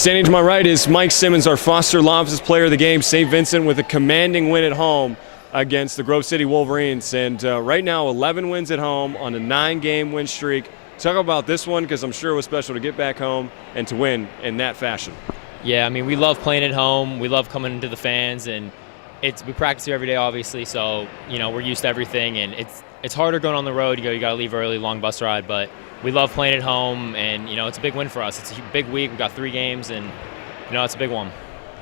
Standing to my right is Mike Simmons, our Foster Loftus player of the game. St. Vincent with a commanding win at home against the Grove City Wolverines. And right now, 11 wins at home on a 9-game win streak. Talk about this one, because I'm sure it was special to get back home and to win in that fashion. Yeah, I mean, we love playing at home. We love coming into the fans, and we practice here every day, obviously. So, we're used to everything, and it's harder going on the road. You got to leave early, long bus ride, but we love playing at home, and it's a big win for us. It's a big week. We've got 3 games, and it's a big one.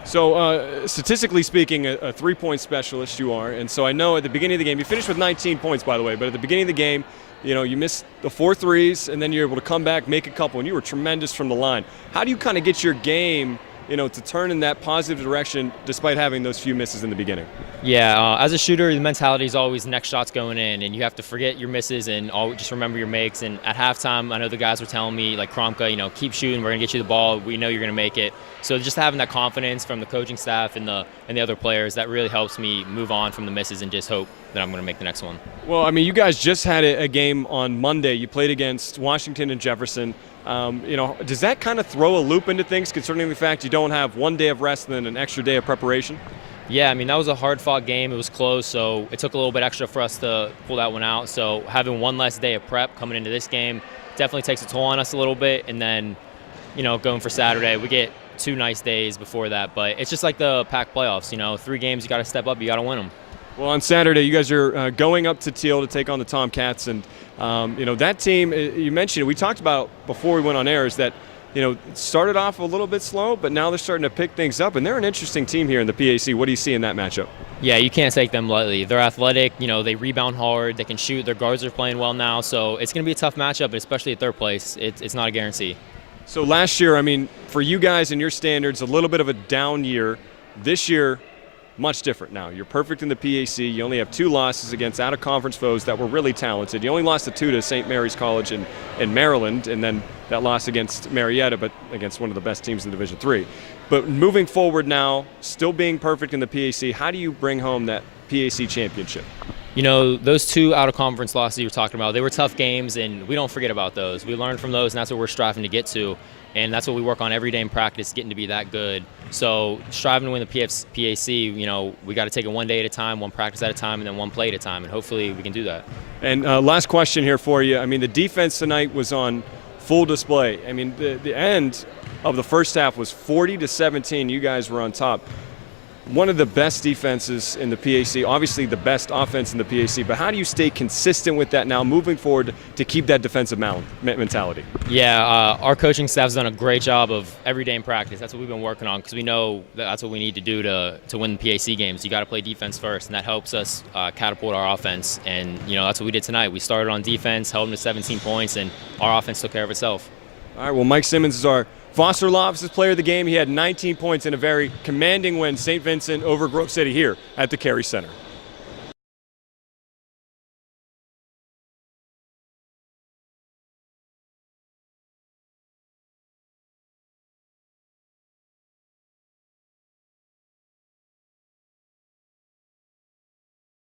So statistically speaking, a three-point specialist you are, and so I know at the beginning of the game, you finished with 19 points, by the way, but at the beginning of the game, you missed the 4 threes, and then you're able to come back, make a couple, and you were tremendous from the line. How do you kind of get your game, to turn in that positive direction despite having those few misses in the beginning? Yeah, as a shooter, the mentality is always next shot's going in, and you have to forget your misses and just remember your makes. And at halftime, I know the guys were telling me, like Kromka, keep shooting, we're going to get you the ball, we know you're going to make it. So just having that confidence from the coaching staff and the other players, that really helps me move on from the misses and just hope that I'm going to make the next one. Well, I mean, you guys just had a game on Monday. You played against Washington and Jefferson. Does that kind of throw a loop into things, concerning the fact you don't have 1 day of rest and then an extra day of preparation? Yeah, I mean, that was a hard-fought game. It was close, so it took a little bit extra for us to pull that one out. So having one less day of prep coming into this game definitely takes a toll on us a little bit. And then, going for Saturday, we get 2 nice days before that. But it's just like the Pac playoffs, 3 games, you got to step up, you got to win them. Well, on Saturday, you guys are going up to Teal to take on the Tomcats. And, that team, you mentioned, we talked about before we went on air, is that it started off a little bit slow, but now they're starting to pick things up, and they're an interesting team here in the PAC. What do you see in that matchup? Yeah, you can't take them lightly. They're athletic, they rebound hard, they can shoot, their guards are playing well now, so it's going to be a tough matchup, especially at third place. It's not a guarantee. So last year, I mean, for you guys and your standards, a little bit of a down year. This year, much different now. You're perfect in the PAC. You only have 2 losses against out-of-conference foes that were really talented. You only lost the 2 to St. Mary's College in Maryland, and then that loss against Marietta, but against one of the best teams in Division III. But moving forward now, still being perfect in the PAC, how do you bring home that PAC championship? Those 2 out-of-conference losses you were talking about, they were tough games, and we don't forget about those. We learn from those, and that's what we're striving to get to. And that's what we work on every day in practice, getting to be that good. So striving to win the PAC, we got to take it 1 day at a time, 1 practice at a time, and then 1 play at a time, and hopefully we can do that. And last question here for you. I mean, the defense tonight was on full display. I mean, the end of the first half was 40-17. You guys were on top. One of the best defenses in the PAC, obviously the best offense in the PAC, but how do you stay consistent with that now moving forward to keep that defensive mentality? Yeah, our coaching staff has done a great job of every day in practice. That's what we've been working on, because we know that's what we need to do to win the PAC games. You got to play defense first, and that helps us catapult our offense. And that's what we did tonight. We started on defense, held them to 17 points, and our offense took care of itself. All right, well, Mike Simmons is our Foster Loftus player of the game. He had 19 points in a very commanding win, St. Vincent over Grove City here at the Carey Center.